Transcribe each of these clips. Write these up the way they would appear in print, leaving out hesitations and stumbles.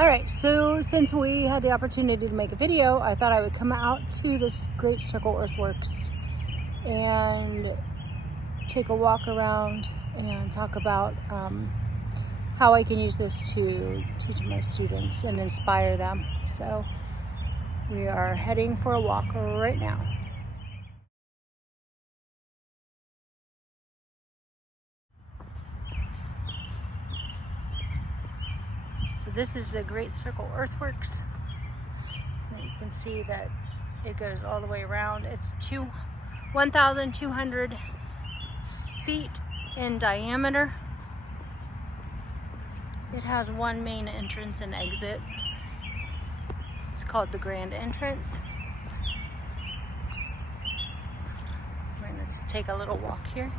Alright, so since we had the opportunity to make a video, I thought I would come out to this Great Circle Earthworks and take a walk around and talk about how I can use this to teach my students and inspire them. So we are heading for a walk right now. So this is the Great Circle Earthworks. And you can see that it goes all the way around. It's 1,200 feet in diameter. It has one main entrance and exit. It's called the Grand Entrance. Let's take a little walk here.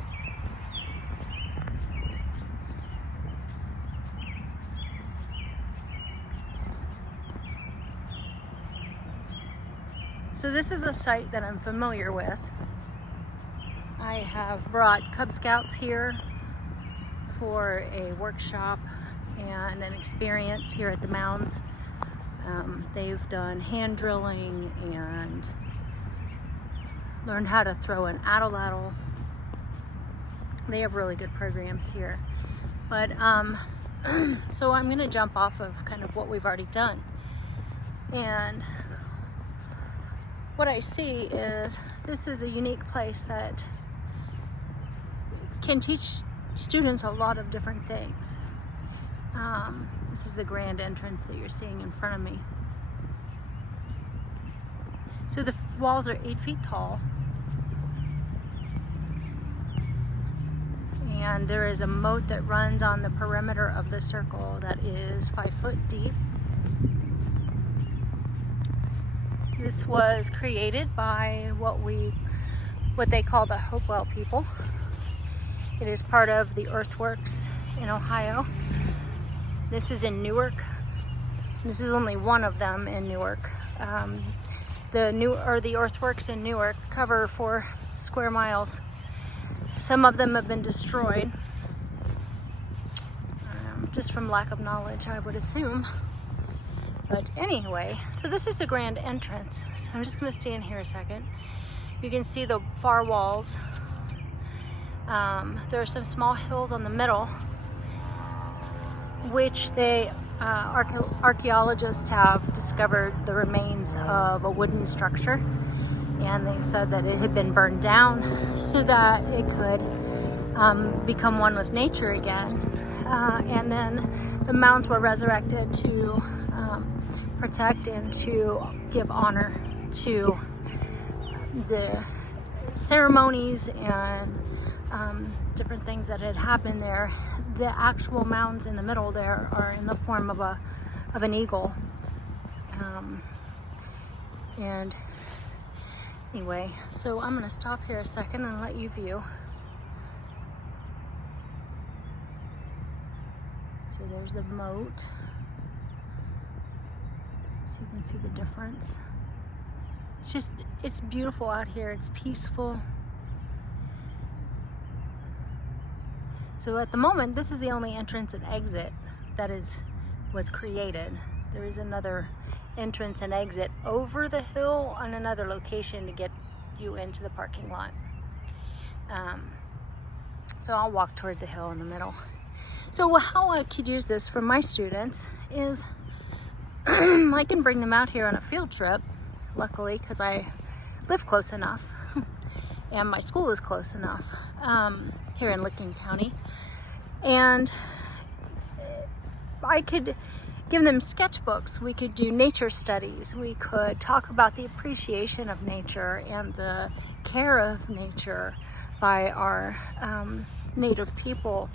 So this is a site that I'm familiar with. I have brought Cub Scouts here for a workshop and an experience here at the mounds. They've done hand drilling and learned how to throw an atlatl. They have really good programs here. But so I'm gonna jump off of kind of what we've already done. And what I see is this is a unique place that can teach students a lot of different things. This is the grand entrance that you're seeing in front of me. So the walls are 8 feet tall. And there is a moat that runs on the perimeter of the circle that is 5 foot deep. This was created by what they call the Hopewell people. It is part of the Earthworks in Ohio. This is in Newark. This is only one of them in Newark. The Earthworks in Newark cover 4 square miles. Some of them have been destroyed, just from lack of knowledge, I would assume. But anyway, so this is the grand entrance. So I'm just gonna stand here a second. You can see the far walls. There are some small hills on the middle, which archaeologists have discovered the remains of a wooden structure. And they said that it had been burned down so that it could become one with nature again. And then the mounds were resurrected to protect and to give honor to the ceremonies and different things that had happened there. The actual mounds in the middle there are in the form of an eagle. And anyway, so I'm going to stop here a second and let you view. So there's the moat. So you can see the difference. It's beautiful out here. It's peaceful. So at the moment, this is the only entrance and exit that was created. There is another entrance and exit over the hill on another location to get you into the parking lot. So I'll walk toward the hill in the middle. So how I could use this for my students is I can bring them out here on a field trip, luckily, because I live close enough and my school is close enough here in Licking County. And I could give them sketchbooks. We could do nature studies. We could talk about the appreciation of nature and the care of nature by our native people.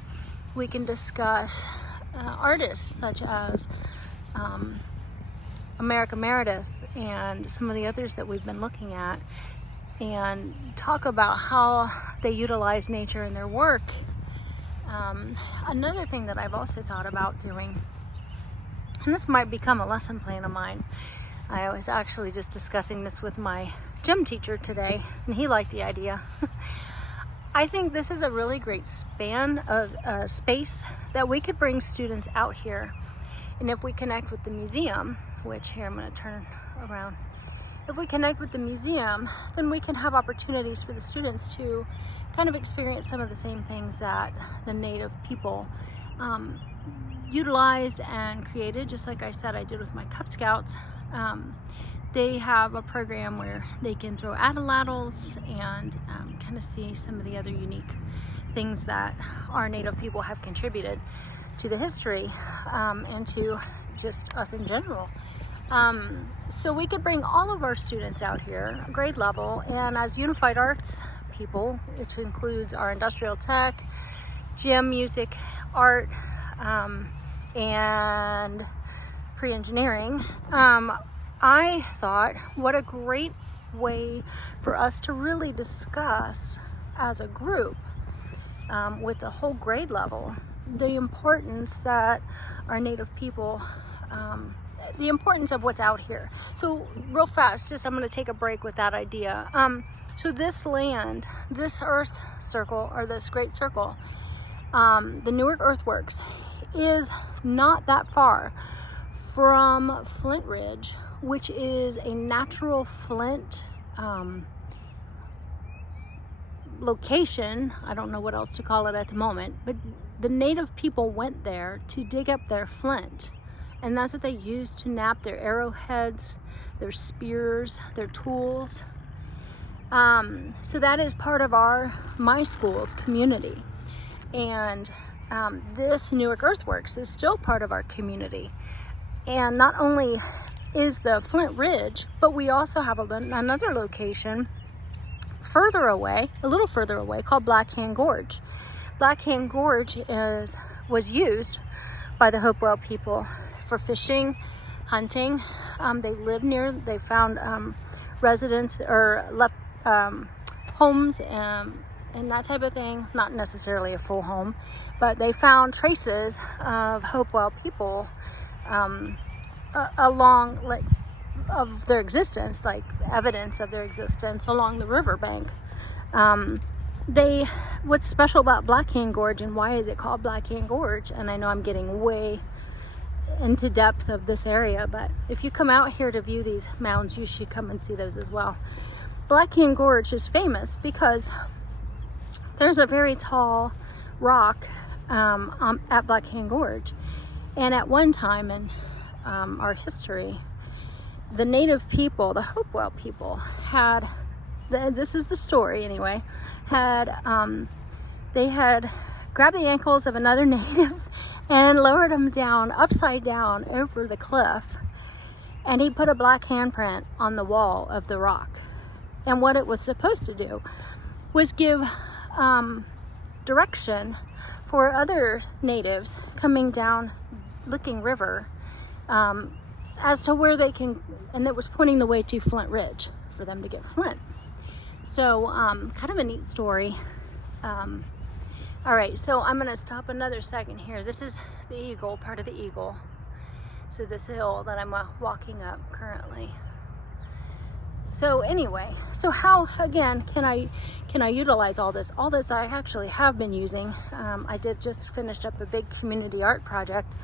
We can discuss artists such as America Meredith and some of the others that we've been looking at, and talk about how they utilize nature in their work. Another thing that I've also thought about doing, and this might become a lesson plan of mine. I was actually just discussing this with my gym teacher today, and he liked the idea. I think this is a really great span of space that we could bring students out here And if we connect with the museum, which here I'm going to turn around, if we connect with the museum, then we can have opportunities for the students to kind of experience some of the same things that the Native people utilized and created, just like I said I did with my Cub Scouts. They have a program where they can throw atlatls and kind of see some of the other unique things that our Native people have contributed to the history and to just us in general. So we could bring all of our students out here, grade level, and as Unified Arts people, which includes our industrial tech, gym, music, art, and pre-engineering, I thought what a great way for us to really discuss as a group with the whole grade level the importance that our Native people the importance of what's out here. So real fast, just I'm going to take a break with that idea. So this land, this Earth Circle, or this Great Circle, the Newark Earthworks, is not that far from Flint Ridge, which is a natural flint location. I don't know what else to call it at the moment, but the Native people went there to dig up their flint. And that's what they used to knap their arrowheads, their spears, their tools. So that is part of my school's community. And this Newark Earthworks is still part of our community. And not only is the Flint Ridge, but we also have another location further away, a little further away, called Black Hand Gorge. Black Hand Gorge was used by the Hopewell people for fishing, hunting. They found residents or left homes and that type of thing. Not necessarily a full home, but they found traces of Hopewell people along, like, of their existence, like evidence of their existence along the riverbank. What's special about Black Hand Gorge and why is it called Black Hand Gorge? And I know I'm getting way into depth of this area, but if you come out here to view these mounds, you should come and see those as well. Black Hand Gorge is famous because there's a very tall rock at Black Hand Gorge, and at one time in our history, the Native people, the Hopewell people, this is the story anyway, they had grabbed the ankles of another Native and lowered him down, upside down, over the cliff. And he put a black handprint on the wall of the rock. And what it was supposed to do was give direction for other natives coming down Licking River as to where they can, and it was pointing the way to Flint Ridge for them to get flint. So kind of a neat story. All right, so I'm gonna stop another second here. This is the Eagle, part of the Eagle. So this hill that I'm walking up currently. So anyway, so how, again, can I utilize all this? All this I actually have been using. I just finished up a big community art project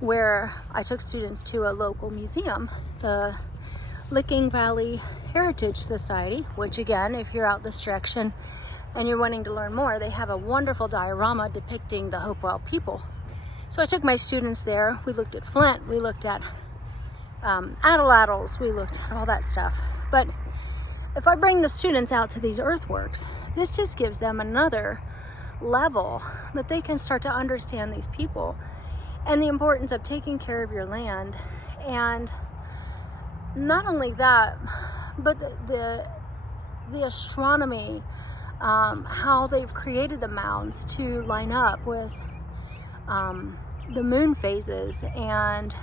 where I took students to a local museum, the Licking Valley Heritage Society, which again, if you're out this direction and you're wanting to learn more, they have a wonderful diorama depicting the Hopewell people. So I took my students there. We looked at flint, we looked at atlatls, we looked at all that stuff. But if I bring the students out to these earthworks, this just gives them another level that they can start to understand these people and the importance of taking care of your land. And not only that, but the astronomy, how they've created the mounds to line up with the moon phases, and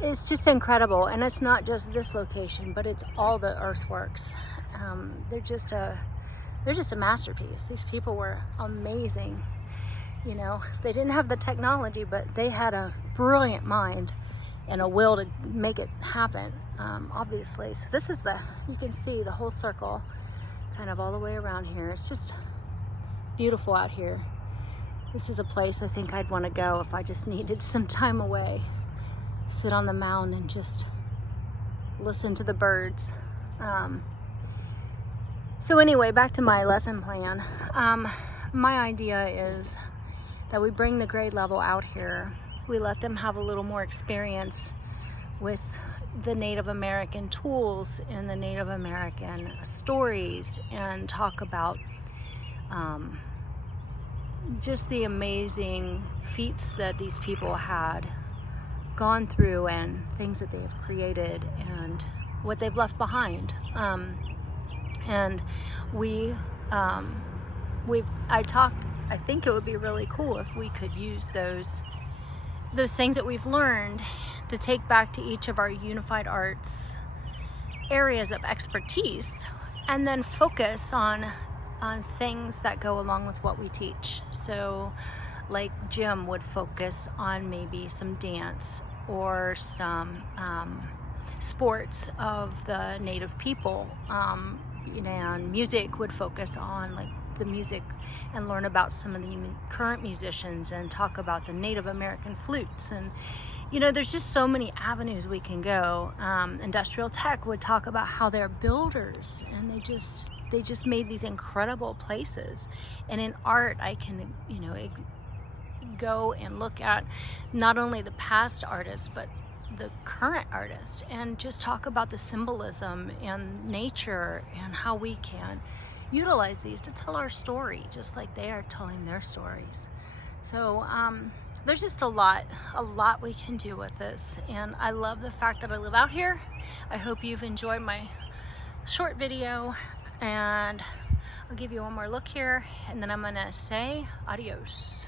it's just incredible. And it's not just this location, but it's all the earthworks. They're just a masterpiece. These people were amazing. You know, they didn't have the technology, but they had a brilliant mind and a will to make it happen, obviously. So this is you can see the whole circle kind of all the way around here. It's just beautiful out here. This is a place I think I'd want to go if I just needed some time away. Sit on the mound and just listen to the birds. So anyway, back to my lesson plan. My idea is that we bring the grade level out here. We let them have a little more experience with the Native American tools and the Native American stories, and talk about just the amazing feats that these people had gone through and things that they have created and what they've left behind. And I think it would be really cool if we could use those things that we've learned to take back to each of our unified arts areas of expertise, and then focus on things that go along with what we teach. So like Jim would focus on maybe some dance or some sports of the Native people, and music would focus on like the music and learn about some of the current musicians and talk about the Native American flutes. And there's just so many avenues we can go. Industrial tech would talk about how they're builders, and they just made these incredible places. And in art, I can go and look at not only the past artists but the current artist, and just talk about the symbolism and nature and how we can utilize these to tell our story just like they are telling their stories. So there's just a lot we can do with this, and I love the fact that I live out here. I hope you've enjoyed my short video, and I'll give you one more look here, and then I'm gonna say adios.